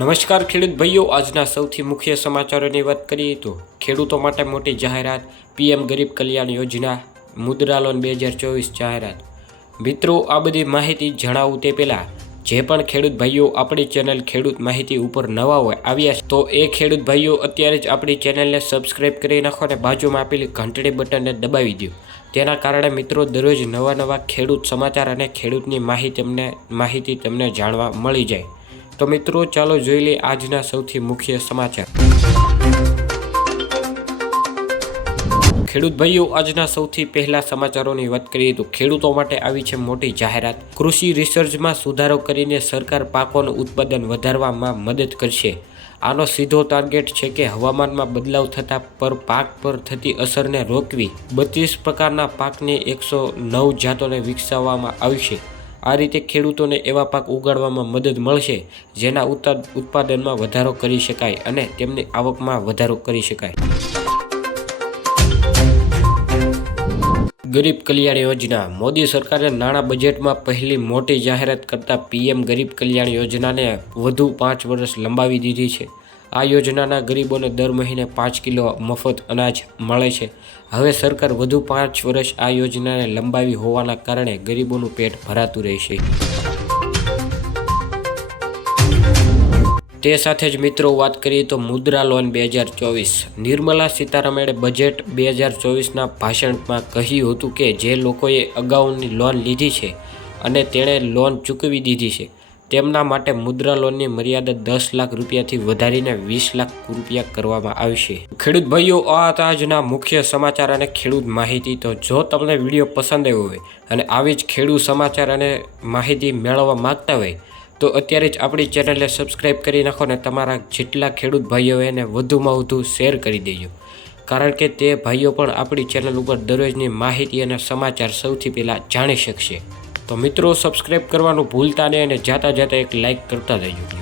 નમસ્કાર ખેડૂત ભાઈઓ, આજના સૌથી મુખ્ય સમાચારોની વાત કરીએ તો ખેડૂતો માટે મોટી જાહેરાત, પીએમ ગરીબ કલ્યાણ યોજના, મુદ્રા લોન 2024 જાહેરાત. મિત્રો, આ બધી માહિતી જણાવું તે પહેલાં જે પણ ખેડૂત ભાઈઓ આપણી ચેનલ ખેડૂત માહિતી ઉપર નવા હોય આવ્યા છે તો એ ખેડૂત ભાઈઓ અત્યારે જ આપણી ચેનલને સબસ્ક્રાઈબ કરી નાખો અને બાજુમાં આપેલી ઘંટડી બટનને દબાવી દો. તેના કારણે મિત્રો દરરોજ નવા ખેડૂત સમાચાર અને ખેડૂતની માહિતી તમને જાણવા મળી જાય. તો મિત્રો, ચાલો જોઈ લઈએ આજના સૌથી મુખ્ય સમાચાર. ખેડૂત ભાઈઓ, આજના સૌથી પહેલા સમાચારોની વાત કરીએ તો ખેડૂતો માટે આવી છે મોટી જાહેરાત. કૃષિ રિસર્ચમાં સુધારો કરીને સરકાર પાકોનું ઉત્પાદન વધારવામાં મદદ કરશે. આનો સીધો ટાર્ગેટ છે કે હવામાનમાં બદલાવ થતા પાક પર થતી અસરને રોકવી. 32 પ્રકારના પાકની 109 જાતોને વિકસાવવામાં આવશે. આ રીતે ખેડૂતોને એવા પાક ઉગાડવામાં મદદ મળશે જેના ઉત્પાદનમાં વધારો કરી શકાય અને તેમની આવકમાં વધારો કરી શકાય. ગરીબ કલ્યાણ યોજના. મોદી સરકારે નાણાં બજેટમાં પહેલી મોટી જાહેરાત કરતા પીએમ ગરીબ કલ્યાણ યોજનાને વધુ 5 વર્ષ લંબાવી દીધી છે. આ યોજનાના ગરીબોને દર મહિને 5 કિલો મફત અનાજ મળે છે. હવે સરકાર વધુ 5 વર્ષ આ યોજનાને લંબાવી હોવાના કારણે ગરીબોનું પેટ ભરાતું રહેશે. તે સાથે જ મિત્રો વાત કરીએ તો મુદ્રા લોન 2024. નિર્મલા સીતારમણે બજેટ 2024ના ભાષણમાં કહ્યું હતું કે જે લોકોએ અગાઉની લોન લીધી છે અને તેણે લોન ચૂકવી દીધી છે તેમના માટે મુદ્રા લોનની મર્યાદા 10 લાખ રૂપિયાથી વધારીને 20 લાખ રૂપિયા કરવામાં આવશે. ખેડૂત ભાઈઓ, આ હતા આજના મુખ્ય સમાચાર અને ખેડૂત માહિતી. તો જો તમને વિડીયો પસંદ આવ્યો હોય અને આવી જ ખેડૂત સમાચાર અને માહિતી મેળવવા માંગતા હોય તો અત્યારે જ આપણી ચેનલને સબસ્ક્રાઈબ કરી નાખો અને તમારા જેટલા ખેડૂત ભાઈઓ એને વધુમાં વધુ શેર કરી દેજો, કારણ કે તે ભાઈઓ પણ આપણી ચેનલ ઉપર દરરોજની માહિતી અને સમાચાર સૌથી પહેલાં જાણી શકશે. તો મિત્રો, સબસ્ક્રાઈબ કરવાનું ભૂલતા નહીં અને જાતા એક લાઈક કરતા જજો.